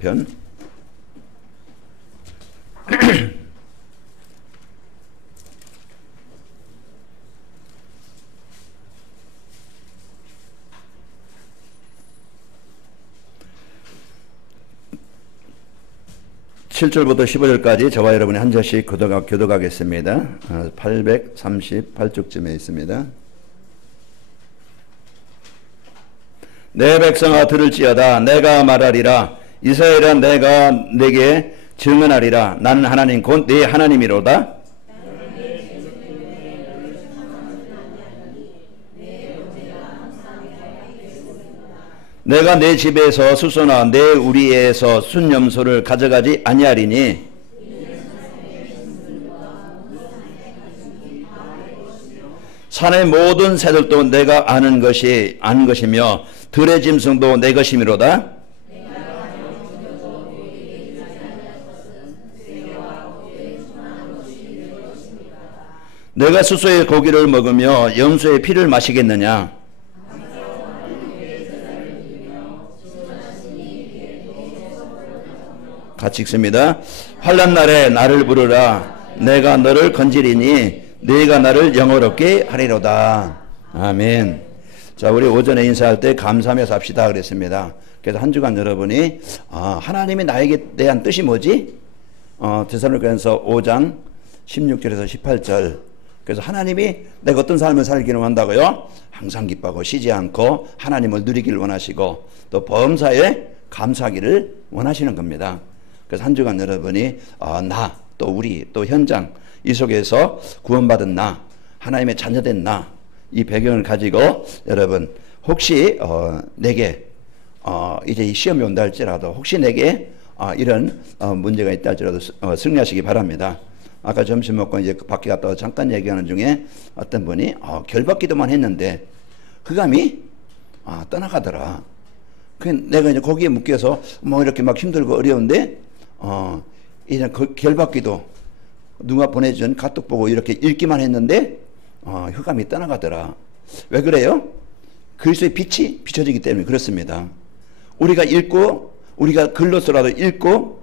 시편 7절부터 15절까지 저와 여러분이 한 절씩 교독하겠습니다. 838쪽쯤에 있습니다. 내 백성아 들을지어다. 내가 말하리라. 이스라엘아 내가 내게 증언하리라. 나는 하나님 곧 네 하나님이로다. 내가 내 집에서 수소나 내 우리에서 순염소를 가져가지 아니하리니 산의 모든 새들도 내가 아는 것이며 들의 짐승도 내 것이미로다. 내가 수소의 고기를 먹으며 염소의 피를 마시겠느냐? 같이 읽습니다. 환난 날에 나를 부르라. 내가 너를 건지리니 네가 나를 영화롭게 하리로다. 아멘. 자, 우리 오전에 인사할 때 감사하면서 합시다 그랬습니다. 그래서 한 주간 여러분이 하나님이 나에게 대한 뜻이 뭐지? 데살로니가서 5장 16절에서 18절. 그래서 하나님이 내가 어떤 삶을 살기를 원한다고요? 항상 기뻐하고 쉬지 않고 하나님을 누리기를 원하시고 또 범사에 감사하기를 원하시는 겁니다. 그래서 한 주간 여러분이 나, 또 우리, 또 현장 이 속에서 구원받은 나, 하나님의 자녀된 나, 이 배경을 가지고 여러분 혹시 내게 이제 이 시험이 온다 할지라도 혹시 내게 이런 문제가 있다 할지라도 승리하시기 바랍니다. 아까 점심 먹고 이제 밖에 갔다 와서 잠깐 얘기하는 중에 어떤 분이 결박기도만 했는데 흑암이 떠나가더라. 내가 이제 거기에 묶여서 뭐 이렇게 막 힘들고 어려운데 이제 결박기도 누가 보내준 카톡 보고 이렇게 읽기만 했는데 흑암이 떠나가더라. 왜 그래요? 그리스도의 빛이 비춰지기 때문에 그렇습니다. 우리가 읽고 우리가 글로서라도 읽고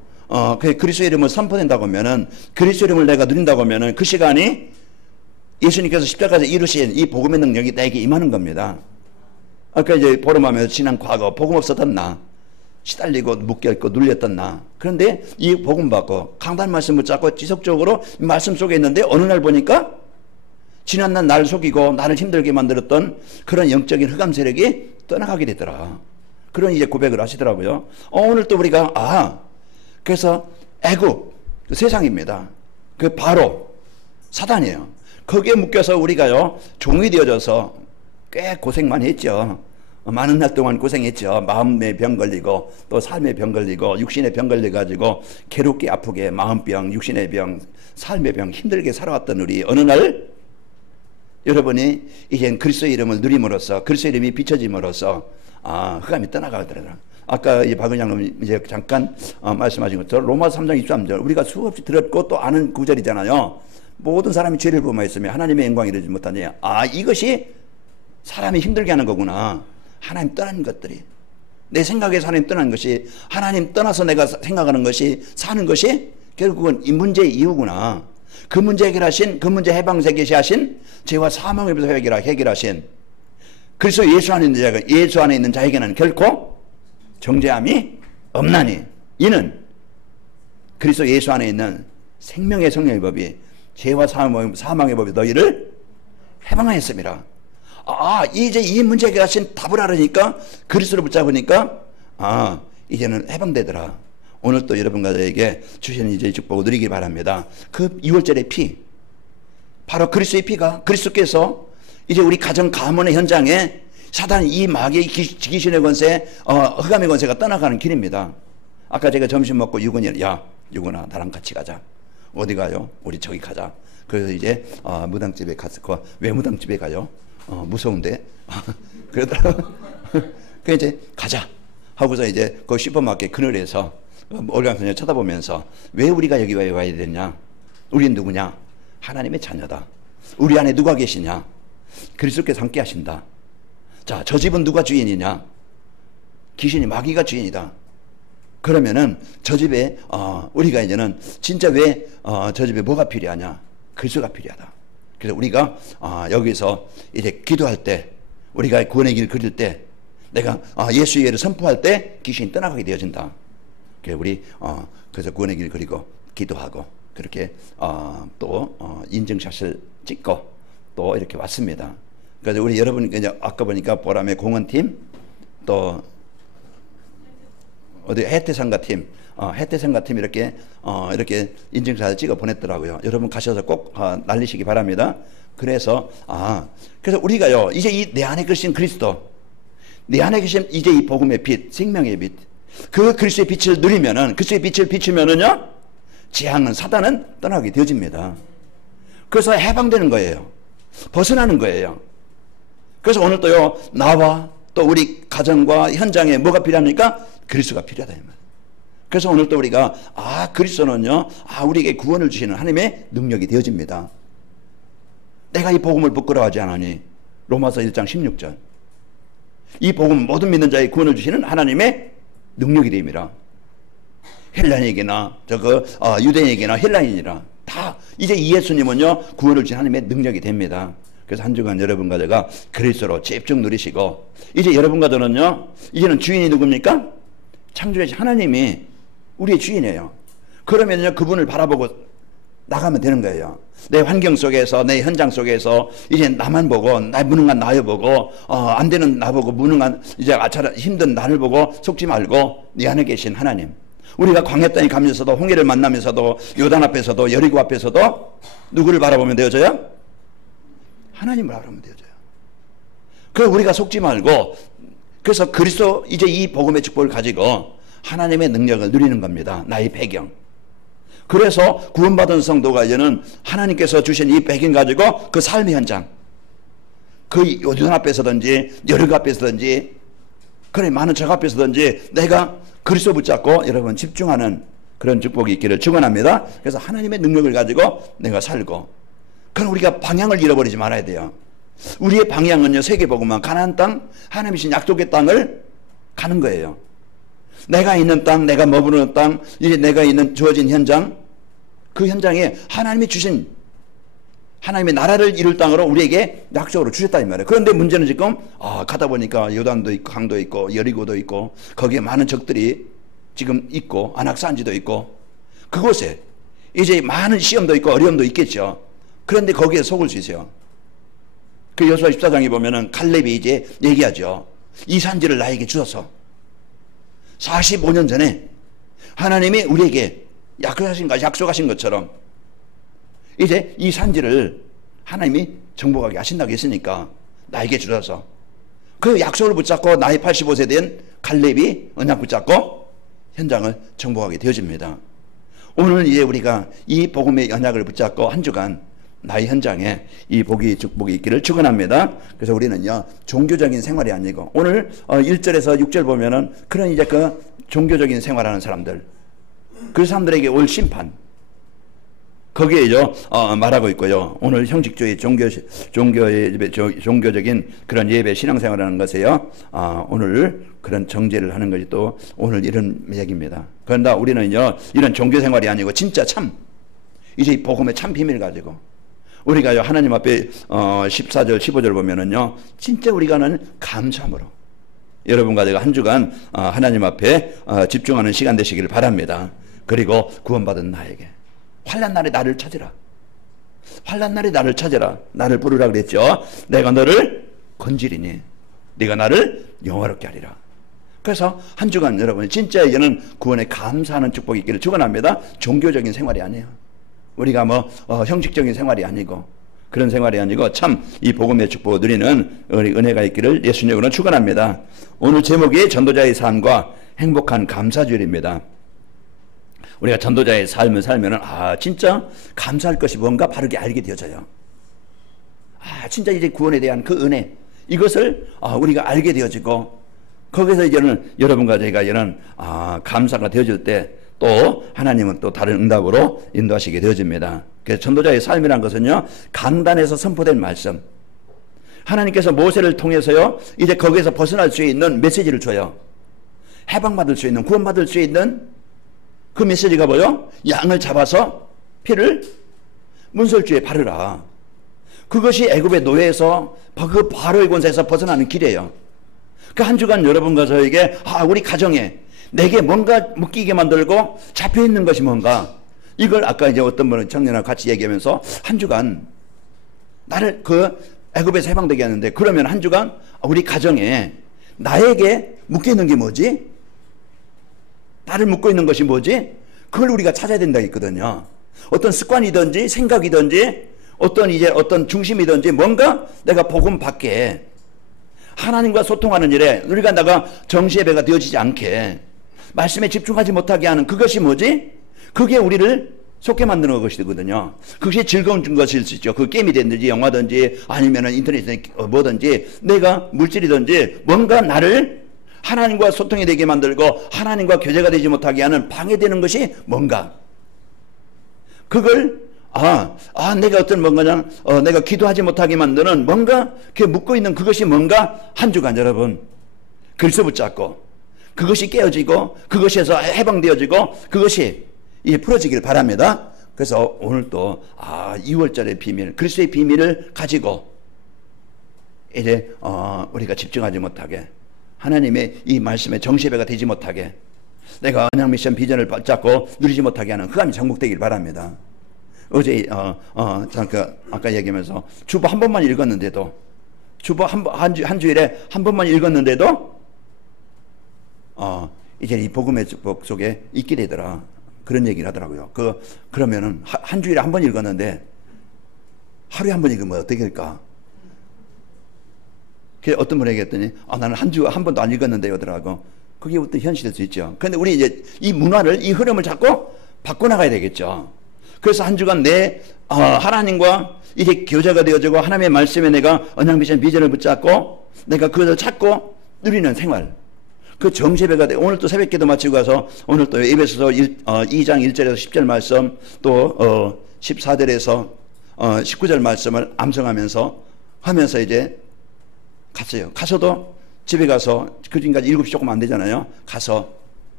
그리스도 이름을 선포된다고 하면은 그리스도 이름을 내가 누린다고 하면은 그 시간이 예수님께서 십자가에서 이루신 이 복음의 능력이 나에게 임하는 겁니다. 아까 이제 보름하면서 지난 과거 복음 없었던 나, 시달리고 묶여있고 눌렸던 나, 그런데 이 복음 받고 강단 말씀을 잡고 지속적으로 말씀 속에 있는데 어느 날 보니까 지난날 나를 속이고 나를 힘들게 만들었던 그런 영적인 흑암 세력이 떠나가게 되더라. 그런 이제 고백을 하시더라고요. 오늘 또 우리가 그래서 애국 그 세상입니다. 그 바로 사단이에요. 거기에 묶여서 우리가요 종이 되어져서 꽤 고생만 했죠. 많은 날 동안 고생했죠. 마음의 병 걸리고 또 삶의 병 걸리고 육신의 병 걸려가지고 괴롭게 아프게 마음병, 육신의 병, 삶의 병 힘들게 살아왔던 우리 어느 날 여러분이 이제 그리스도의 이름을 누림으로써 그리스도의 이름이 비춰짐으로써 흑암이 떠나가더라고요. 아까 이 박은장님 이제 잠깐 말씀하신 것처럼 로마서 3장 23절 우리가 수없이 들었고 또 아는 구절이잖아요. 모든 사람이 죄를 범하였으며 하나님의 영광을 이루지 못하니 이것이 사람이 힘들게 하는 거구나. 하나님 떠난 것들이 내 생각에서 하나님 떠난 것이 하나님 떠나서 내가 생각하는 것이 사는 것이 결국은 이 문제의 이유구나. 그 문제 해결하신 그 문제 해방세 계시하신 죄와 사망을 위해서 해결하신 그리스도 예수 안에 있는 자에게는 결코 정죄함이 없나니 이는 그리스도 예수 안에 있는 생명의 성령의 법이 죄와 사망의 법이 너희를 해방하였습니다. 이제 이 문제 해결하신 답을 알으니까 그리스도를 붙잡으니까 이제는 해방되더라. 오늘 또 여러분과 저에게 주시는 이제 축복을 누리기 바랍니다. 그 6월절의 피 바로 그리스도의 피가 그리스도께서 이제 우리 가정 가문의 현장에 사단 이 마귀의 귀신의 권세 흑암의 권세가 떠나가는 길입니다. 아까 제가 점심 먹고 유근이 유근아 나랑 같이 가자. 어디 가요? 우리 저기 가자. 그래서 이제 무당집에 갔고 왜 무당집에 가요? 무서운데 그러더라고. 그 이제 가자 하고서 이제 그 슈퍼마켓 그늘에서 얼간선을 쳐다보면서 왜 우리가 여기 왜 와야 되냐? 우린 누구냐? 하나님의 자녀다. 우리 안에 누가 계시냐? 그리스도께서 함께 하신다. 자, 저 집은 누가 주인이냐? 귀신이 마귀가 주인이다. 그러면은 저 집에 우리가 이제는 진짜 왜 저 집에 뭐가 필요하냐? 그리스도가 필요하다. 그래서 우리가 여기서 이제 기도할 때, 우리가 구원의 길을 그릴 때, 내가 예수의 예를 선포할 때 귀신이 떠나가게 되어진다. 그래서 우리 그래서 구원의 길을 그리고 기도하고 그렇게 또 인증샷을 찍고 또 이렇게 왔습니다. 그래서 우리 여러분 이제 아까 보니까 보람의 공헌팀, 또 어디 해태상가 팀, 해태상가 팀 이렇게 인증샷을 찍어 보냈더라고요. 여러분 가셔서 꼭 날리시기 바랍니다. 그래서 우리가요 이제 내 안에 계신 그리스도, 내 안에 계신 이제 이 복음의 빛, 생명의 빛, 그 그리스도의 빛을 누리면은, 그리스도의 빛을 비추면은요 재앙은, 사단은 떠나게 되어집니다. 그래서 해방되는 거예요. 벗어나는 거예요. 그래서 오늘 또요 나와 또 우리 가정과 현장에 뭐가 필요합니까? 그리스도가 필요하다 이 말. 그래서 오늘 또 우리가 그리스도는요 우리에게 구원을 주시는 하나님의 능력이 되어집니다. 내가 이 복음을 부끄러워하지 않으니, 로마서 1장 16절. 이 복음 모든 믿는 자의 구원을 주시는 하나님의 능력이 됩니다. 헬라인에게나 유대인에게나 헬라인이나 다 이제 이 예수님은요 구원을 주신 하나님의 능력이 됩니다. 그래서 한 주간 여러분과 제가 그리스도로 집중 누리시고, 이제 여러분과 저는요 이제는 주인이 누굽니까? 창조주신 하나님이 우리의 주인이에요. 그러면요 그분을 바라보고 나가면 되는 거예요. 내 환경 속에서, 내 현장 속에서 이제 나만 보고, 나 무능한 나를 보고, 안 되는 나 보고, 무능한 이제 힘든 나를 보고 속지 말고 네 안에 계신 하나님. 우리가 광야 땅에 가면서도, 홍해를 만나면서도, 요단 앞에서도, 여리고 앞에서도 누구를 바라보면 되어져요? 하나님을 바라보면 되어져요. 그래서 우리가 속지 말고, 그래서 그리스도 이제 이 복음의 축복을 가지고 하나님의 능력을 누리는 겁니다. 나의 배경. 그래서 구원받은 성도가 이제는 하나님께서 주신 이 배경 가지고 그 삶의 현장, 그 요단 앞에서든지 여리고 앞에서든지 그래 많은 적 앞에서든지 내가 그리스도 붙잡고 여러분 집중하는 그런 축복이 있기를 축원합니다. 그래서 하나님의 능력을 가지고 내가 살고, 그럼 우리가 방향을 잃어버리지 말아야 돼요. 우리의 방향은요 세계복음만, 가나안 땅, 하나님이신 약속의 땅을 가는 거예요. 내가 있는 땅, 내가 머무르는 땅, 이제 내가 있는 주어진 현장, 그 현장에 하나님이 주신 하나님의 나라를 이룰 땅으로 우리에게 약속으로 주셨다 이 말이에요. 그런데 문제는 지금 가다 보니까 요단도 있고 강도 있고 여리고도 있고 거기에 많은 적들이 지금 있고 안악산지도 있고 그곳에 이제 많은 시험도 있고 어려움도 있겠죠. 그런데 거기에 속을 수 있어요. 그 여호수아 14장에 보면은 갈렙이 이제 얘기하죠. 이 산지를 나에게 주셔서 45년 전에 하나님이 우리에게 약속하신 것처럼 이제 이 산지를 하나님이 정복하게 하신다고 했으니까 나에게 주셔서 그 약속을 붙잡고 나이 85세 된 갈렙이 언약 붙잡고 현장을 정복하게 되어집니다. 오늘 이제 우리가 이 복음의 언약을 붙잡고 한 주간 나의 현장에 이 복이 축복이 있기를 축원합니다. 그래서 우리는요 종교적인 생활이 아니고, 오늘 1절에서 6절 보면은 그런 이제 그 종교적인 생활하는 사람들, 그 사람들에게 올 심판 거기에 말하고 있고요. 오늘 형식주의 종교적인 그런 예배 신앙생활하는 것에요 오늘 그런 정죄를 하는 것이 또 오늘 이런 얘기입니다. 그런데 우리는요 이런 종교생활이 아니고 진짜 참 이제 이 복음의 참 비밀을 가지고 우리가요 하나님 앞에 14절 15절 보면은요 진짜 우리가는 감사함으로 여러분과 제가 한 주간 하나님 앞에 집중하는 시간 되시기를 바랍니다. 그리고 구원받은 나에게 환난 날에 나를 찾으라. 환난 날에 나를 찾으라. 나를 부르라 그랬죠. 내가 너를 건지리니 네가 나를 영화롭게 하리라. 그래서 한 주간 여러분 진짜 이제는 구원에 감사하는 축복이 있기를 축원합니다. 종교적인 생활이 아니에요. 우리가 형식적인 생활이 아니고 그런 생활이 아니고 참 이 복음의 축복을 누리는 은혜가 있기를 예수님으로 축원합니다. 오늘 제목이 전도자의 삶과 행복한 감사주일입니다. 우리가 전도자의 삶을 살면은 진짜 감사할 것이 뭔가 바르게 알게 되어져요. 진짜 이제 구원에 대한 그 은혜, 이것을 우리가 알게 되어지고 거기서 이제는 여러분과 제가 이제는 감사가 되어질 때 또 하나님은 또 다른 응답으로 인도하시게 되어집니다. 그래서 전도자의 삶이란 것은요 강단에서 선포된 말씀, 하나님께서 모세를 통해서요 이제 거기에서 벗어날 수 있는 메시지를 줘요. 해방받을 수 있는, 구원받을 수 있는 그 메시지가 뭐요? 양을 잡아서 피를 문설주에 바르라. 그것이 애굽의 노예에서 그 바로의 권세에서 벗어나는 길이에요. 그 한 주간 여러분과 저에게 우리 가정에 내게 뭔가 묶이게 만들고 잡혀있는 것이 뭔가, 이걸 아까 이제 어떤 분은 청년하고 같이 얘기하면서 한 주간 나를 그 애굽에서 해방되게 하는데, 그러면 한 주간 우리 가정에 나에게 묶여있는 게 뭐지? 나를 묶고 있는 것이 뭐지? 그걸 우리가 찾아야 된다 했거든요. 어떤 습관이든지 생각이든지 어떤 중심이든지 뭔가 내가 복음 밖에 하나님과 소통하는 일에 우리가 내가 정시예배가 되어지지 않게 말씀에 집중하지 못하게 하는 그것이 뭐지? 그게 우리를 속게 만드는 것이거든요. 그것이 즐거운 것일 수 있죠. 그 게임이 됐든지 영화든지 아니면 인터넷에 뭐든지 내가 물질이든지 뭔가 나를 하나님과 소통이 되게 만들고 하나님과 교제가 되지 못하게 하는 방해되는 것이 뭔가, 그걸 내가 어떤 뭔가 내가 기도하지 못하게 만드는 뭔가 그 묶고 있는 그것이 뭔가, 한 주간 여러분 글쎄 붙잡고 그것이 깨어지고 그것에서 해방되어지고 그것이 이제 풀어지길 바랍니다. 그래서 오늘 또 2월절의 비밀, 그리스도의 비밀을 가지고 이제 우리가 집중하지 못하게, 하나님의 이 말씀에 정시예배가 되지 못하게, 내가 언약 미션 비전을 붙잡고 누리지 못하게 하는 흑암이 정복되길 바랍니다. 어제 잠깐 아까 얘기하면서 주보 한 번만 읽었는데도, 주보 한 주일에 한 번만 읽었는데도 이제 이 복음의 축복 속에 있게 되더라, 그런 얘기를 하더라고요. 그러면은 한 주일에 한 번 읽었는데 하루에 한 번 읽으면 어떻게 될까? 어떤 분에게 했더니 나는 한 번도 안 읽었는데 이러더라고. 그게 어떤 현실일 수 있죠. 그런데 우리 이제 이 문화를, 이 흐름을 자꾸 바꿔나가야 되겠죠. 그래서 한 주간 내 하나님과 이제 교제가 되어지고 하나님의 말씀에 내가 언약 미션 비전을 붙잡고 내가 그것을 찾고 누리는 생활, 그 정시예배가 돼. 오늘 또 새벽기도 마치고 가서 오늘 또 에베소서 2장 1절에서 10절 말씀, 또 14절에서 19절 말씀을 암송하면서 이제 갔어요. 가서도 집에 가서, 그 지금까지 7시 조금 안 되잖아요. 가서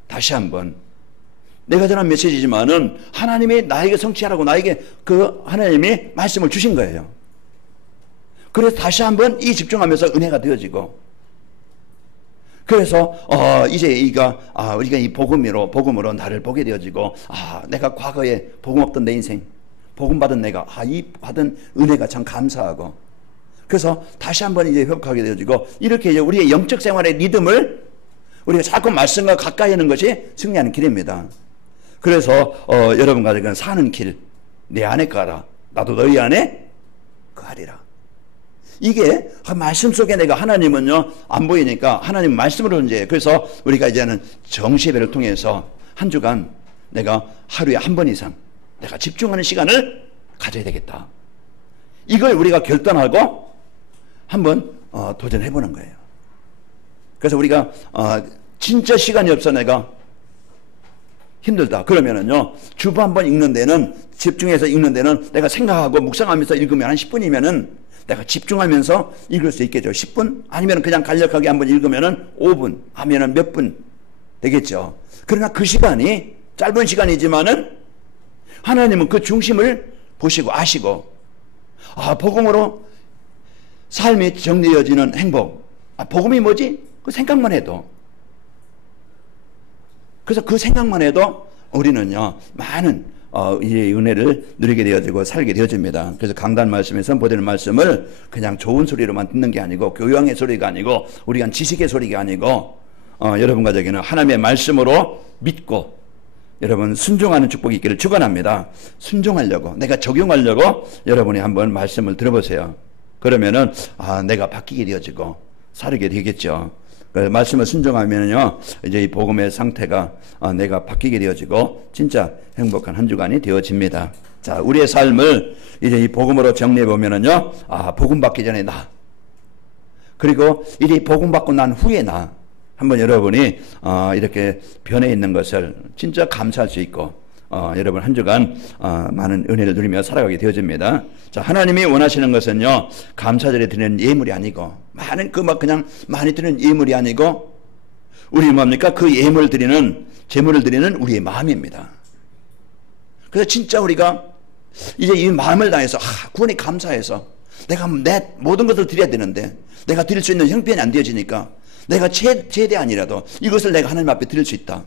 다시 한번 내가 전한 메시지지만은 하나님이 나에게 성취하라고 나에게 그 하나님이 말씀을 주신 거예요. 그래서 다시 한번 이 집중하면서 은혜가 되어지고, 그래서 이제 우리가 이 복음으로 나를 보게 되어지고, 내가 과거에 복음 없던 내 인생, 복음 받은 내가 이 받은 은혜가 참 감사하고, 그래서 다시 한번 이제 회복하게 되어지고, 이렇게 이제 우리의 영적 생활의 리듬을 우리가 자꾸 말씀과 가까이 하는 것이 승리하는 길입니다. 그래서 여러분과 제가 사는 길, 내 안에 가라, 나도 너희 안에 거하리라. 이게 말씀 속에 내가, 하나님은요 안 보이니까 하나님 말씀으로 이제, 그래서 우리가 이제는 정시예배를 통해서 한 주간 내가 하루에 한 번 이상 내가 집중하는 시간을 가져야 되겠다. 이걸 우리가 결단하고 한번 도전해보는 거예요. 그래서 우리가 진짜 시간이 없어 내가 힘들다 그러면은요, 주보 한번 읽는 데는, 집중해서 읽는 데는 내가 생각하고 묵상하면서 읽으면 한 10분이면은 내가 집중하면서 읽을 수 있겠죠. 10분? 아니면 그냥 간략하게 한번 읽으면은 5분, 하면은 몇 분 되겠죠. 그러나 그 시간이 짧은 시간이지만은 하나님은 그 중심을 보시고 아시고, 복음으로 삶이 정리해지는 행복. 복음이 뭐지? 그 생각만 해도. 그래서 그 생각만 해도 우리는요, 많은 이 은혜를 누리게 되어지고 살게 되어집니다. 그래서 강단 말씀에 선포되는 말씀을 그냥 좋은 소리로만 듣는 게 아니고, 교양의 소리가 아니고, 우리가 지식의 소리가 아니고, 여러분과 저에게는 하나님의 말씀으로 믿고 여러분 순종하는 축복이 있기를 축원합니다. 순종하려고, 내가 적용하려고 여러분이 한번 말씀을 들어보세요. 그러면은 내가 바뀌게 되어지고 살게 되겠죠. 말씀을 순종하면요, 이제 이 복음의 상태가 내가 바뀌게 되어지고 진짜 행복한 한 주간이 되어집니다. 자, 우리의 삶을 이제 이 복음으로 정리해 보면은요, 복음 받기 전에 나, 그리고 이제 복음 받고 난 후에 나, 한번 여러분이 이렇게 변해 있는 것을 진짜 감사할 수 있고, 여러분 한 주간 많은 은혜를 누리며 살아가게 되어집니다. 자, 하나님이 원하시는 것은요, 감사절에 드리는 예물이 아니고, 많은 그냥 많이 드리는 예물이 아니고, 우리 뭡니까? 그 예물 드리는, 제물을 드리는 우리의 마음입니다. 그래서 진짜 우리가 이제 이 마음을 다해서 구원에 감사해서 내가 내 모든 것을 드려야 되는데 내가 드릴 수 있는 형편이 안 되어지니까 내가 최대한이라도 이것을 내가 하나님 앞에 드릴 수 있다.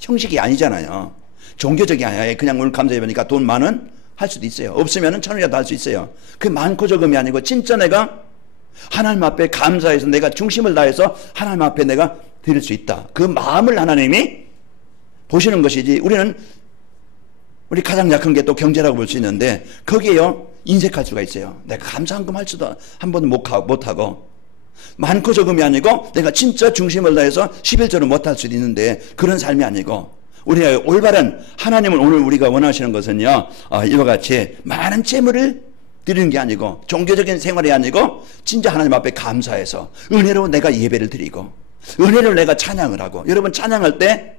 형식이 아니잖아요. 종교적이 아니야. 그냥 오늘 감사해보니까 돈 만원 할 수도 있어요. 없으면 1,000원이라도 할 수 있어요. 그게 많고 적음이 아니고 진짜 내가 하나님 앞에 감사해서 내가 중심을 다해서 하나님 앞에 내가 드릴 수 있다. 그 마음을 하나님이 보시는 것이지. 우리 가장 약한 게 또 경제라고 볼 수 있는데 거기에요 인색할 수가 있어요. 내가 감사한금 할 수도 한 번도 못하고 많고 적음이 아니고 내가 진짜 중심을 다해서 11조를 못할 수도 있는데 그런 삶이 아니고 우리가 올바른 하나님은 오늘 우리가 원하시는 것은요 이와 같이 많은 재물을 드리는 게 아니고 종교적인 생활이 아니고 진짜 하나님 앞에 감사해서 은혜로 내가 예배를 드리고 은혜로 내가 찬양을 하고 여러분 찬양할 때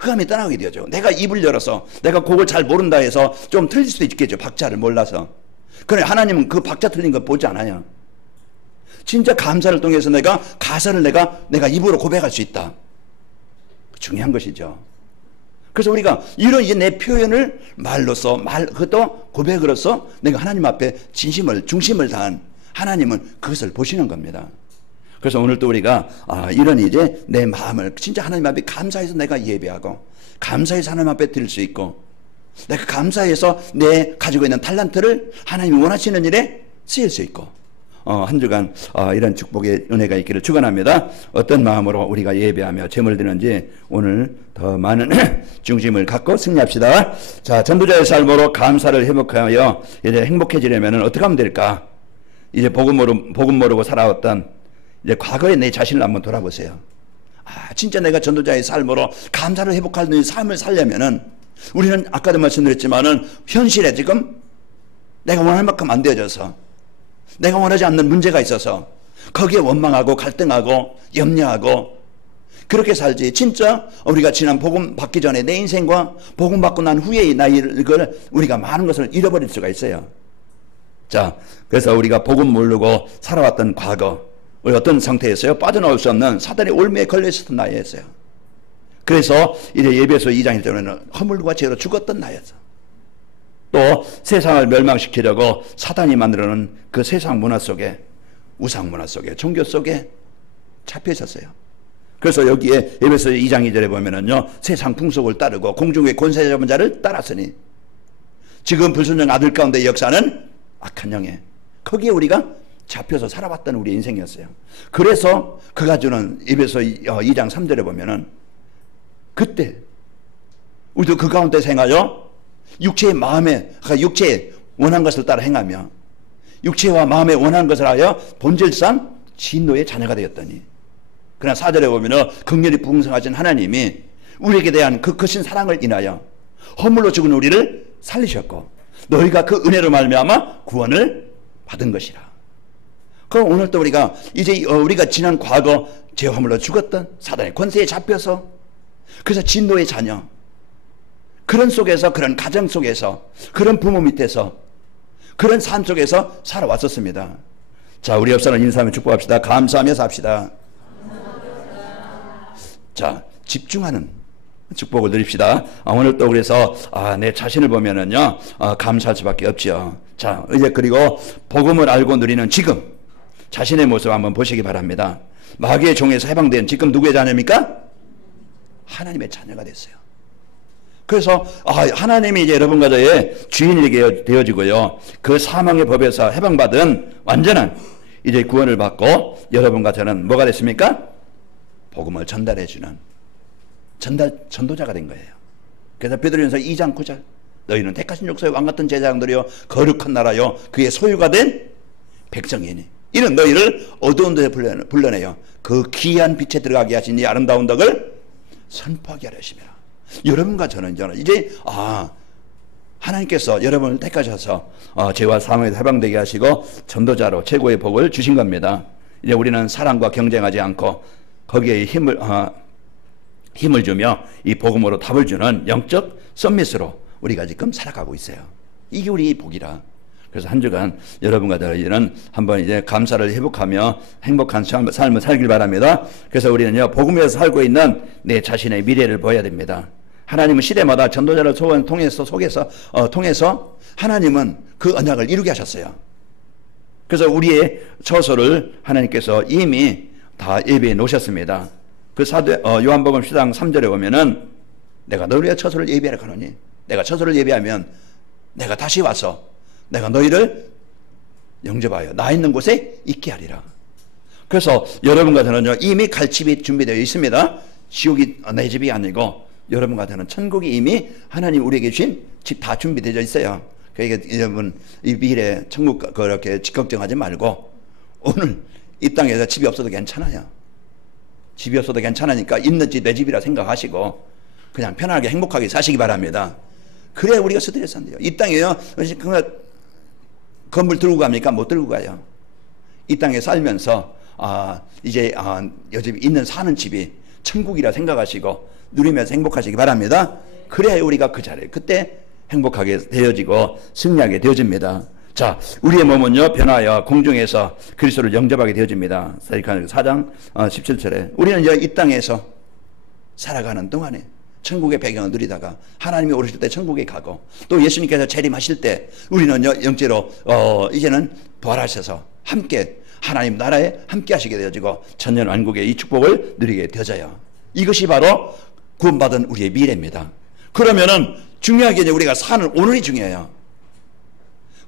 흑암이 떠나게 되죠. 내가 입을 열어서 내가 곡을 잘 모른다 해서 좀 틀릴 수도 있겠죠. 박자를 몰라서. 그런데 하나님은 그 박자 틀린 거 보지 않아요. 진짜 감사를 통해서 내가 가사를 내가 입으로 고백할 수 있다. 중요한 것이죠. 그래서 우리가 이런 이제 내 표현을 말로써 그것도 고백으로서 내가 하나님 앞에 중심을 다한 하나님은 그것을 보시는 겁니다. 그래서 오늘 또 우리가 이런 이제 내 마음을 진짜 하나님 앞에 감사해서 내가 예배하고 감사해서 하나님 앞에 드릴 수 있고 내가 감사해서 내 가지고 있는 달란트를 하나님이 원하시는 일에 쓰일 수 있고 한 주간 이런 축복의 은혜가 있기를 축원합니다. 어떤 마음으로 우리가 예배하며 제물 드리는지 오늘 더 많은 중심을 갖고 승리합시다. 자, 전도자의 삶으로 감사를 회복하여 이제 행복해지려면 어떻게 하면 될까? 이제 복음 모르고 살아왔던 이제 과거의 내 자신을 한번 돌아보세요. 진짜 내가 전도자의 삶으로 감사를 회복하는 삶을 살려면은 우리는 아까도 말씀드렸지만은 현실에 지금 내가 원할 만큼 안 되어져서 내가 원하지 않는 문제가 있어서 거기에 원망하고 갈등하고 염려하고 그렇게 살지. 진짜 우리가 지난 복음 받기 전에 내 인생과 복음 받고 난 후의 나이를 우리가 많은 것을 잃어버릴 수가 있어요. 자, 그래서 우리가 복음 모르고 살아왔던 과거 우리 어떤 상태였어요? 빠져나올 수 없는 사단의 올무에 걸려있었던 나이였어요. 그래서 이제 예배서 2장 1절에는 허물과 죄로 죽었던 나이였어. 또 세상을 멸망시키려고 사단이 만들어놓은 그 세상 문화 속에 우상 문화 속에 종교 속에 잡혀 있었어요. 그래서 여기에 에베소 2장 2절에 보면은요 세상 풍속을 따르고 공중의 권세 잡은 자를 따랐으니 지금 불순종 아들 가운데 역사는 악한 영에 거기에 우리가 잡혀서 살아왔던 우리 인생이었어요. 그래서 그가 주는 에베소 2장 3절에 보면은 그때 우리도 그 가운데 행하여 육체의 마음에 육체에 원한 것을 따라 행하며 육체와 마음에 원한 것을 하여 본질상 진노의 자녀가 되었더니 그러나 4절에 보면 긍휼히 풍성하신 하나님이 우리에게 대한 그 크신 사랑을 인하여 허물로 죽은 우리를 살리셨고 너희가 그 은혜로 말미암아 구원을 받은 것이라. 그럼 오늘 또 우리가 이제 우리가 지난 과거 죄 허물로 죽었던 사단의 권세에 잡혀서 그래서 진노의 자녀 그런 속에서 그런 가정 속에서 그런 부모 밑에서 그런 삶 속에서 살아왔었습니다. 자, 우리 옆사람 인사하며 축복합시다. 감사하며 삽시다. 자, 집중하는 축복을 드립시다. 오늘 또 그래서 내 자신을 보면은요 감사할 수밖에 없지요. 자, 이제 그리고 복음을 알고 누리는 지금 자신의 모습 한번 보시기 바랍니다. 마귀의 종에서 해방된 지금 누구의 자녀입니까? 하나님의 자녀가 됐어요. 그래서 하나님이 이제 여러분과 저의 주인이 되어지고요. 그 사망의 법에서 해방받은 완전한 이제 구원을 받고 여러분과 저는 뭐가 됐습니까? 복음을 전달해주는 전도자가 된 거예요. 그래서 베드로전서 2장 9절 너희는 택하신 족속의 왕같은 제사장들이요 거룩한 나라요 그의 소유가 된 백성이니 이는 너희를 어두운 데서 불러내요 그 귀한 빛에 들어가게 하신 이 아름다운 덕을 선포하게 하려 하심이라. 여러분과 저는 이제 하나님께서 여러분을 택하셔서 죄와 사망에서 해방되게 하시고 전도자로 최고의 복을 주신 겁니다. 이제 우리는 사랑과 경쟁하지 않고 거기에 힘을 주며 이 복음으로 답을 주는 영적 썸밋으로 우리가 지금 살아가고 있어요. 이게 우리의 복이라. 그래서 한 주간 여러분과 저희는 한번 이제 감사를 회복하며 행복한 삶을 살길 바랍니다. 그래서 우리는요, 복음에서 살고 있는 내 자신의 미래를 보여야 됩니다. 하나님은 시대마다 전도자를 통해서 하나님은 그 언약을 이루게 하셨어요. 그래서 우리의 처소를 하나님께서 이미 다 예비해 놓으셨습니다. 그 요한복음 10장 3절에 보면은 내가 너를 위해 처소를 예비하라 하노니, 내가 처소를 예비하면 내가 다시 와서 내가 너희를 영접하여 나 있는 곳에 있게 하리라. 그래서 여러분과 저는요, 이미 갈 집이 준비되어 있습니다. 지옥이 내 집이 아니고 여러분과 저는 천국이 이미 하나님 우리에게 주신 집 다 준비되어 있어요. 그러니까 여러분, 이 미래 천국 그렇게 걱정하지 말고 오늘 이 땅에서 집이 없어도 괜찮아요. 집이 없어도 괜찮으니까 있는 집 내 집이라 생각하시고 그냥 편하게 행복하게 사시기 바랍니다. 그래야 우리가 스트레스 안 돼요. 이 땅에요, 건물 들고 갑니까? 못 들고 가요. 이 땅에 살면서 요즘 사는 집이 천국이라 생각하시고 누리면서 행복하시기 바랍니다. 그래야 우리가 그 자리에 그때 행복하게 되어지고 승리하게 되어집니다. 자, 우리의 몸은요, 변하여 공중에서 그리스도를 영접하게 되어집니다. 사리칸 4장 17절에 우리는 이제 이 땅에서 살아가는 동안에 천국의 배경을 누리다가 하나님이 오르실 때 천국에 가고, 또 예수님께서 재림하실 때 우리는요, 영제로 이제는 부활하셔서 함께 하나님 나라에 함께 하시게 되어지고 천년 왕국의 이 축복을 누리게 되어져요. 이것이 바로 구원받은 우리의 미래입니다. 그러면은 중요하게 이제 우리가 사는 오늘이 중요해요.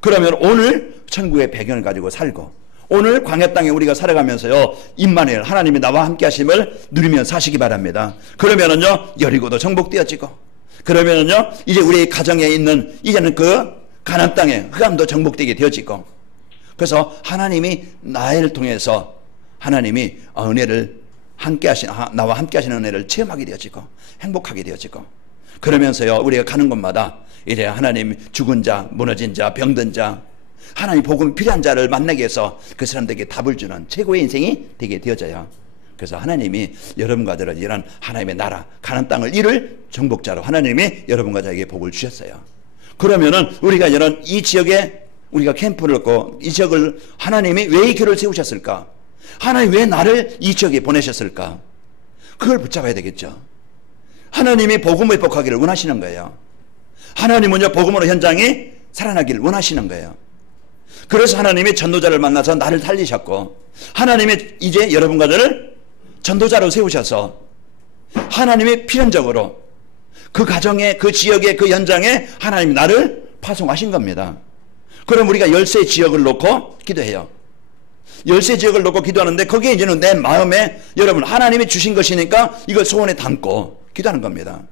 그러면 오늘 천국의 배경을 가지고 살고, 오늘 광야 땅에 우리가 살아가면서요, 임마누엘 하나님이 나와 함께 하심을 누리며 사시기 바랍니다. 그러면은요, 여리고도 정복되어지고, 그러면은요, 이제 우리 가정에 있는 이제는 그 가나안 땅에 흑암도 정복되게 되어지고, 그래서 하나님이 나를 통해서 하나님이 은혜를 나와 함께 하시는 은혜를 체험하게 되어지고 행복하게 되어지고, 그러면서요, 우리가 가는 곳마다 이제 하나님 죽은 자, 무너진 자, 병든 자, 하나님 복음 필요한 자를 만나게 해서 그 사람들에게 답을 주는 최고의 인생이 되게 되어져요. 그래서 하나님이 여러분과 저를 이런 하나님의 나라 가나안 땅을 이룰 정복자로 하나님이 여러분과 저에게 복을 주셨어요. 그러면은 우리가 이런 이 지역에 우리가 캠프를 얻고 이 지역을 하나님이 왜 이 교회를 세우셨을까? 하나님 왜 나를 이 지역에 보내셨을까? 그걸 붙잡아야 되겠죠. 하나님이 복음을 회복하기를 원하시는 거예요. 하나님은요, 복음으로 현장이 살아나기를 원하시는 거예요. 그래서 하나님이 전도자를 만나서 나를 살리셨고, 하나님이 이제 여러분과 저를 전도자로 세우셔서 하나님이 필연적으로 그 가정에, 그 지역에, 그 현장에 하나님이 나를 파송하신 겁니다. 그럼 우리가 열세 지역을 놓고 기도해요. 열세 지역을 놓고 기도하는데 거기에 이제는 내 마음에 여러분 하나님이 주신 것이니까 이걸 소원에 담고 기도하는 겁니다.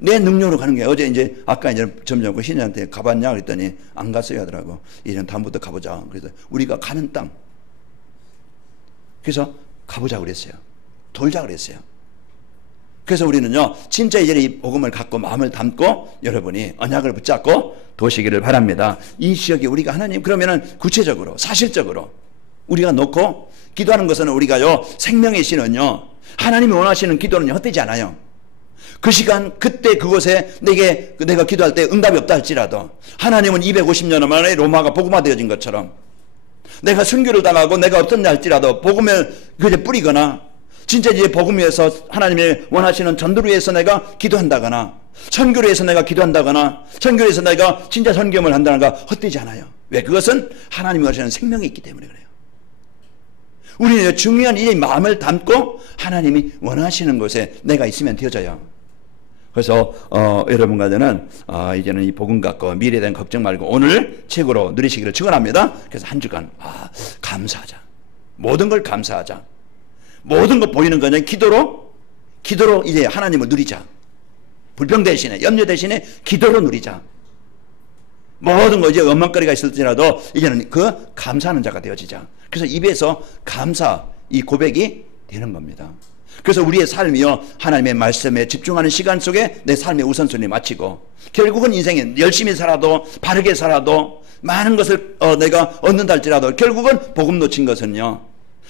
내 능력으로 가는 게, 어제 이제 아까 이제 점점 그 신녀한테 가봤냐 그랬더니 안 갔어요 하더라고. 이제는 다음부터 가보자. 그래서 우리가 가는 땅, 그래서 가보자 그랬어요. 돌자 그랬어요. 그래서 우리는요, 진짜 이제 이 복음을 갖고 마음을 담고 여러분이 언약을 붙잡고 도시기를 바랍니다. 이 지역에 우리가 하나님, 그러면은 구체적으로 사실적으로 우리가 놓고 기도하는 것은 우리가요, 생명의 신은요, 하나님이 원하시는 기도는 헛되지 않아요. 그 시간 그때 그곳에 내가 기도할 때 응답이 없다 할지라도 하나님은 250년 만에 로마가 복음화되어진 것처럼 내가 순교를 당하고 내가 어떻냐 할지라도 복음을 그제 뿌리거나 진짜 이제 복음 위해서 하나님이 원하시는 전도를 위해서 내가 기도한다거나 선교를 위해서 내가 기도한다거나 선교를 위해서 내가 진짜 선교를 한다거나 헛되지 않아요. 왜? 그것은 하나님이 원하시는 생명이 있기 때문에 그래요. 우리는 중요한 이 마음을 담고 하나님이 원하시는 곳에 내가 있으면 되어져요. 그래서 여러분과 저는 이제는 이 복음 갖고 미래에 대한 걱정 말고 오늘 최고로 누리시기를 축원합니다. 그래서 한 주간 감사하자. 모든 걸 감사하자. 모든 것 보이는 거는 기도로 이제 하나님을 누리자. 불평 대신에, 염려 대신에 기도로 누리자. 모든 거 이제 원망거리가 있을지라도 이제는 그 감사하는 자가 되어지자. 그래서 입에서 감사, 이 고백이 되는 겁니다. 그래서 우리의 삶이요, 하나님의 말씀에 집중하는 시간 속에 내 삶의 우선순위 마치고 결국은 인생에 열심히 살아도 바르게 살아도 많은 것을 내가 얻는다 할지라도 결국은 복음 놓친 것은요,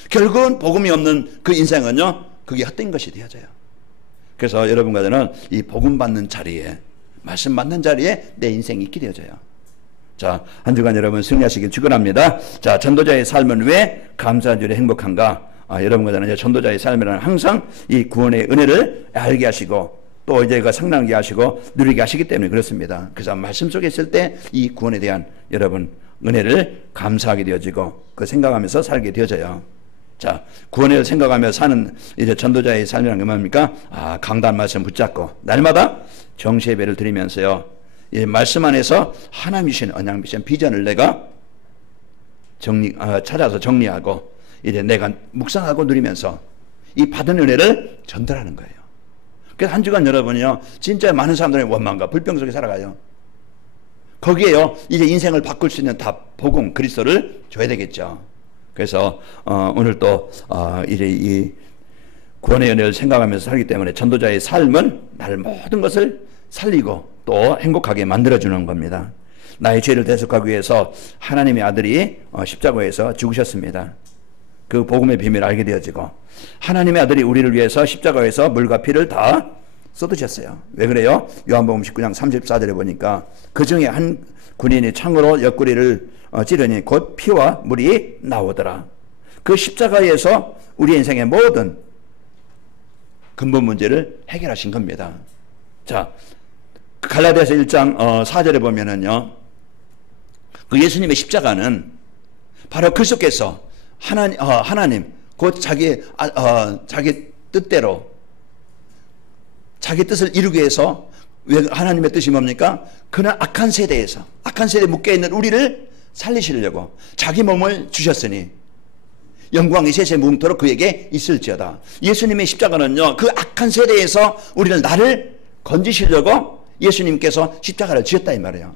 결국은 복음이 없는 그 인생은요, 그게 헛된 것이 되어져요. 그래서 여러분과 저는 이 복음 받는 자리에 말씀 맞는 자리에 내 인생이 있게 되어져요. 자, 한 주간 여러분 승리하시길 축원합니다. 자, 전도자의 삶은 왜 감사한 줄에 행복한가? 여러분과 저는 전도자의 삶이라는 항상 이 구원의 은혜를 알게 하시고 또 이제 그 상랑하게 하시고 누리게 하시기 때문에 그렇습니다. 그래서 말씀 속에 있을 때 이 구원에 대한 여러분 은혜를 감사하게 되어지고 그 생각하면서 살게 되어져요. 자, 구원을 생각하며 사는 이제 전도자의 삶이라는 게 뭡니까? 강단 말씀 붙잡고 날마다 정시예배를 드리면서요. 이 말씀 안에서 하나님이 주신 언약 미션 비전을 내가 찾아서 정리하고 이제 내가 묵상하고 누리면서 이 받은 은혜를 전달하는 거예요. 그래서 한 주간 여러분이요, 진짜 많은 사람들의 원망과 불평 속에 살아가요. 거기에요, 이제 인생을 바꿀 수 있는 답, 복음, 그리스도를 줘야 되겠죠. 그래서 오늘 또 이제 이 구원의 은혜를 생각하면서 살기 때문에 전도자의 삶은 나를 모든 것을 살리고 또 행복하게 만들어주는 겁니다. 나의 죄를 대속하기 위해서 하나님의 아들이 십자가에서 죽으셨습니다. 그 복음의 비밀을 알게 되어지고 하나님의 아들이 우리를 위해서 십자가에서 물과 피를 다 쏟으셨어요. 왜 그래요? 요한복음 19장 34절에 보니까 그 중에 한 군인이 창으로 옆구리를 찌르니 곧 피와 물이 나오더라. 그 십자가에서 우리 인생의 모든 근본 문제를 해결하신 겁니다. 자, 갈라디아서 1장 4절에 보면은요, 그 예수님의 십자가는 바로 그리스도께서 하나님 곧 자기 뜻대로 자기 뜻을 이루기 위해서, 왜 하나님의 뜻이 뭡니까? 그는 악한 세대에 묶여있는 우리를 살리시려고 자기 몸을 주셨으니 영광이 세세 무궁토록 그에게 있을지어다. 예수님의 십자가는요, 그 악한 세대에서 나를 건지시려고 예수님께서 십자가를 지었다 이 말이에요.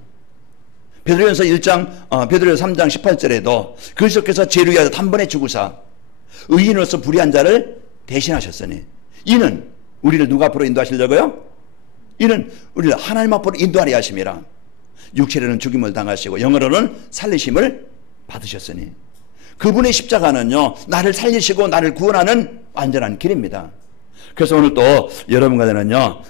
베드로전서 3장 18절에도 그리스도께서 죄를 위하여 단번에 죽으사 의인으로서 불의한 자를 대신하셨으니 이는 우리를 누가 앞으로 인도하시려고요? 이는 우리를 하나님 앞으로 인도하려 하심이라. 육체로는 죽임을 당하시고 영으로는 살리심을 받으셨으니 그분의 십자가는요, 나를 살리시고 나를 구원하는 완전한 길입니다. 그래서 오늘 또 여러분과 저는요,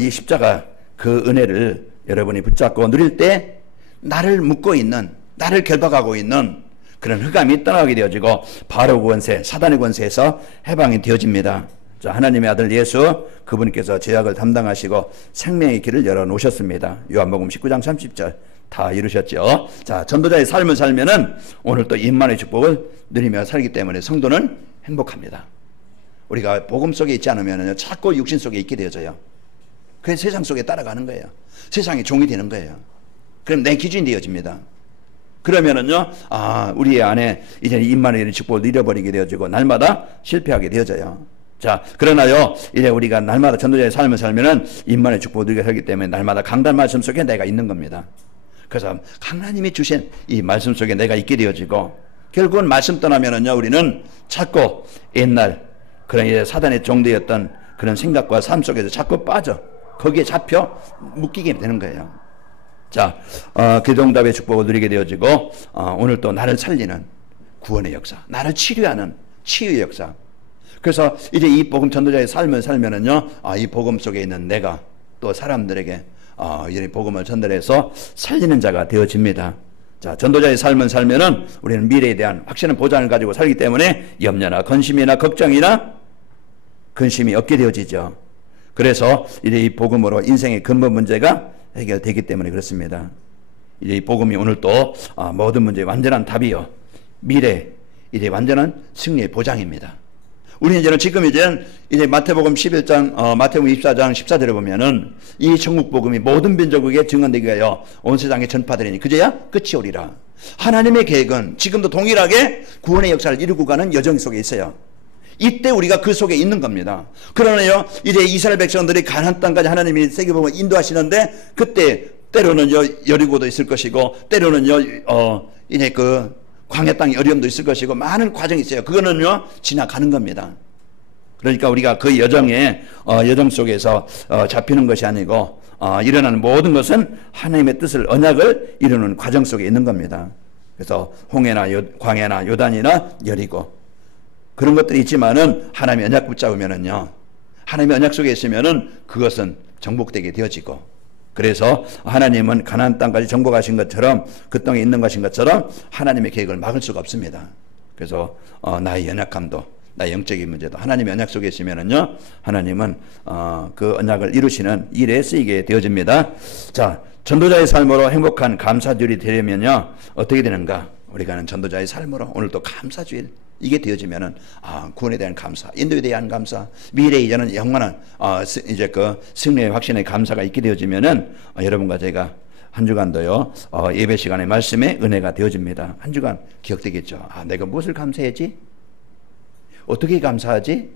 이 십자가 그 은혜를 여러분이 붙잡고 누릴 때 나를 묶고 있는, 나를 결박하고 있는 그런 흑암이 떠나게 되어지고 바로 권세, 사단의 권세에서 해방이 되어집니다. 자, 하나님의 아들 예수 그분께서 죄악을 담당하시고 생명의 길을 열어놓으셨습니다. 요한복음 19장 30절 다 이루셨죠. 자, 전도자의 삶을 살면은 오늘 또 임만의 축복을 누리며 살기 때문에 성도는 행복합니다. 우리가 복음 속에 있지 않으면은 자꾸 육신 속에 있게 되어져요. 그래서 세상 속에 따라가는 거예요. 세상의 종이 되는 거예요. 그럼 내 기준이 되어집니다. 그러면은요, 우리 안에 이제 임만의 축복을 잃어버리게 되어지고 날마다 실패하게 되어져요. 자, 그러나요, 이제 우리가 날마다 전도자의 삶을 살면은 임만의 축복을 누리게 하기 때문에 날마다 강단 말씀 속에 내가 있는 겁니다. 그래서 하나님이 주신 이 말씀 속에 내가 있게 되어지고 결국은 말씀 떠나면은요, 우리는 자꾸 옛날 그런 이제 사단의 종되었던 그런 생각과 삶 속에서 자꾸 빠져 거기에 잡혀 묶이게 되는 거예요. 자, 기도응답의 축복을 누리게 되어지고 오늘 또 나를 살리는 구원의 역사, 나를 치료하는 치유의 역사. 그래서 이제 이 복음 전도자의 삶을 살면은요, 이 복음 속에 있는 내가 또 사람들에게 이 복음을 전달해서 살리는 자가 되어집니다. 자, 전도자의 삶을 살면은 우리는 미래에 대한 확신한 보장을 가지고 살기 때문에 염려나 근심이나 걱정이나 근심이 없게 되어지죠. 그래서 이제 이 복음으로 인생의 근본 문제가 해결되기 때문에 그렇습니다. 이제 이 복음이 오늘 또 모든 문제의 완전한 답이요, 미래 이제 완전한 승리의 보장입니다. 우리는 이제 마태복음 11장, 마태복음 24장 14절에 보면은 이 천국 복음이 모든 민족에게 증언되게 하여 온 세상에 전파되리니 그제야 끝이 오리라. 하나님의 계획은 지금도 동일하게 구원의 역사를 이루고 가는 여정 속에 있어요. 이때 우리가 그 속에 있는 겁니다. 그러나요, 이제 이스라엘 백성들이 가나안 땅까지 하나님이 세계복음을 인도하시는데 그때 때로는 여리고도 있을 것이고 때로는요, 이제 그 광야 땅의 어려움도 있을 것이고 많은 과정이 있어요. 그거는요, 지나가는 겁니다. 그러니까 우리가 그 여정 속에서 잡히는 것이 아니고 일어나는 모든 것은 하나님의 뜻을, 언약을 이루는 과정 속에 있는 겁니다. 그래서 홍해나 광야나 요단이나 여리고 그런 것들이 있지만은 하나님의 언약 붙잡으면은요, 하나님의 언약 속에 있으면은 그것은 정복되게 되어지고 그래서 하나님은 가나안 땅까지 정복하신 것처럼 그 땅에 있는 것인 것처럼 하나님의 계획을 막을 수가 없습니다. 그래서 나의 연약함도 나의 영적인 문제도 하나님의 언약 속에 있으면은요 하나님은 그 언약을 이루시는 일에 쓰이게 되어집니다. 자, 전도자의 삶으로 행복한 감사주일이 되려면요 어떻게 되는가? 우리가는 전도자의 삶으로 오늘도 감사주일 이게 되어지면은 구원에 대한 감사, 인도에 대한 감사, 미래에 이제는 영원한 이제 그 승리의 확신의 감사가 있게 되어지면은 여러분과 제가 한 주간도요 예배 시간의 말씀에 은혜가 되어집니다. 한 주간 기억되겠죠. 내가 무엇을 감사하지? 어떻게 감사하지?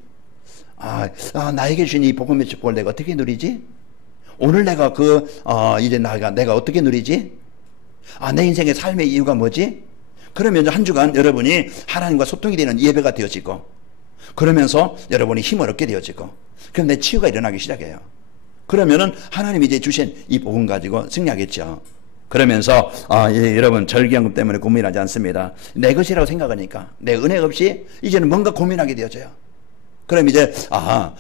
나에게 주신 이 복음의 축복을 내가 어떻게 누리지? 오늘 내가 이제 내가 어떻게 누리지? 내 인생의 삶의 이유가 뭐지? 그러면 한 주간 여러분이 하나님과 소통이 되는 예배가 되어지고 그러면서 여러분이 힘을 얻게 되어지고 그럼 내 치유가 일어나기 시작해요. 그러면은 하나님이 이제 주신 이 복음 가지고 승리하겠죠. 그러면서 여러분 절기연금 때문에 고민하지 않습니다. 내 것이라고 생각하니까 내 은혜 없이 이제는 뭔가 고민하게 되어져요. 그럼 이제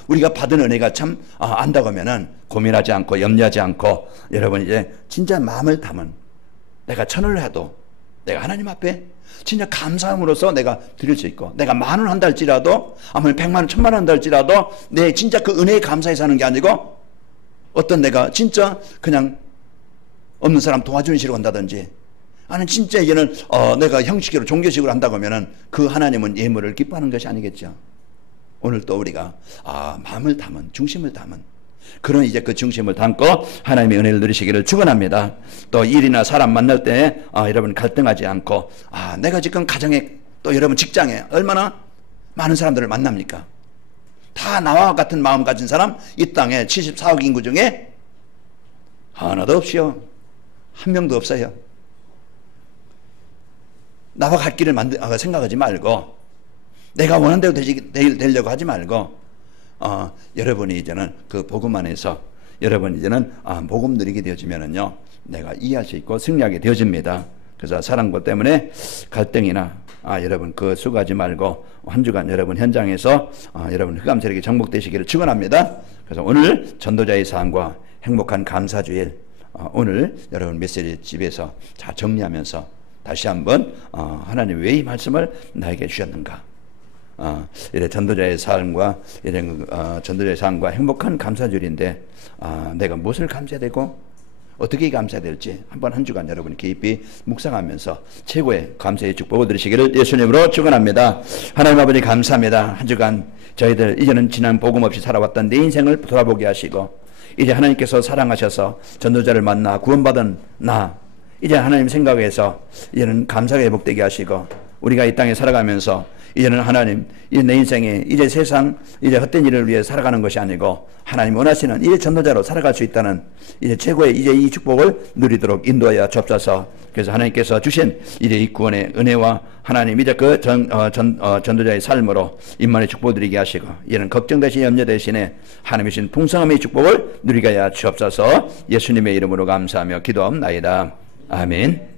우리가 받은 은혜가 참 안다고 하면은 고민하지 않고 염려하지 않고 여러분 이제 진짜 마음을 담은 내가 천을 해도 내가 하나님 앞에 진짜 감사함으로써 내가 드릴 수 있고 내가 10,000원 한다 할지라도 아니면 100만 원 1,000만 원 한다 할지라도 내 진짜 그 은혜에 감사해서 하는 게 아니고 어떤 내가 진짜 그냥 없는 사람 도와주는 식으로 한다든지 아니면 진짜 이제는 내가 형식으로 종교식으로 한다고 하면은 그 하나님은 예물을 기뻐하는 것이 아니겠죠. 오늘 또 우리가 마음을 담은 중심을 담은 그런 이제 그 중심을 담고 하나님의 은혜를 누리시기를 축원합니다. 또 일이나 사람 만날 때 여러분 갈등하지 않고 내가 지금 가정에 또 여러분 직장에 얼마나 많은 사람들을 만납니까? 다 나와 같은 마음 가진 사람 이 땅에 74억 인구 중에 하나도 없이요. 한 명도 없어요. 나와 갈 길을 생각하지 말고 내가 원하는 대로 되려고 하지 말고 여러분이 이제는 그 복음 안에서 여러분 이제는 복음 누리게 되어지면은요 내가 이해할 수 있고 승리하게 되어집니다. 그래서 사랑과 때문에 갈등이나 여러분 그 수고하지 말고 한 주간 여러분 현장에서 여러분 흑암세력에 정복되시기를 축원합니다. 그래서 오늘 전도자의 삶과 행복한 감사주일 오늘 여러분 메시지 집에서 잘 정리하면서 다시 한번 하나님 왜 이 말씀을 나에게 주셨는가? 이래 전도자의 삶과 이런 전도자의 삶과 행복한 감사주일인데 내가 무엇을 감사해야 되고 어떻게 감사해야 될지 한번 한 주간 여러분이 깊이 묵상하면서 최고의 감사의 축복을 드리시기를 예수님으로 축원합니다. 하나님 아버지 감사합니다. 한 주간 저희들 이제는 지난 복음 없이 살아왔던 내 인생을 돌아보게 하시고 이제 하나님께서 사랑하셔서 전도자를 만나 구원받은 나 이제 하나님 생각에서 이제는 감사가 회복되게 하시고 우리가 이 땅에 살아가면서 이제는 하나님 이제 내 인생에 이제 세상 이제 헛된 일을 위해 살아가는 것이 아니고 하나님 원하시는 이제 전도자로 살아갈 수 있다는 이제 최고의 이제 이 축복을 누리도록 인도하여 주옵소서. 그래서 하나님께서 주신 이제 이 구원의 은혜와 하나님 이제 그 전도자의 삶으로 임만의 축복을 누리게 하시고 이제는 걱정 대신 염려 대신에 하나님이 주신 풍성함의 축복을 누리게 하여 주옵소서. 예수님의 이름으로 감사하며 기도합나이다. 아멘.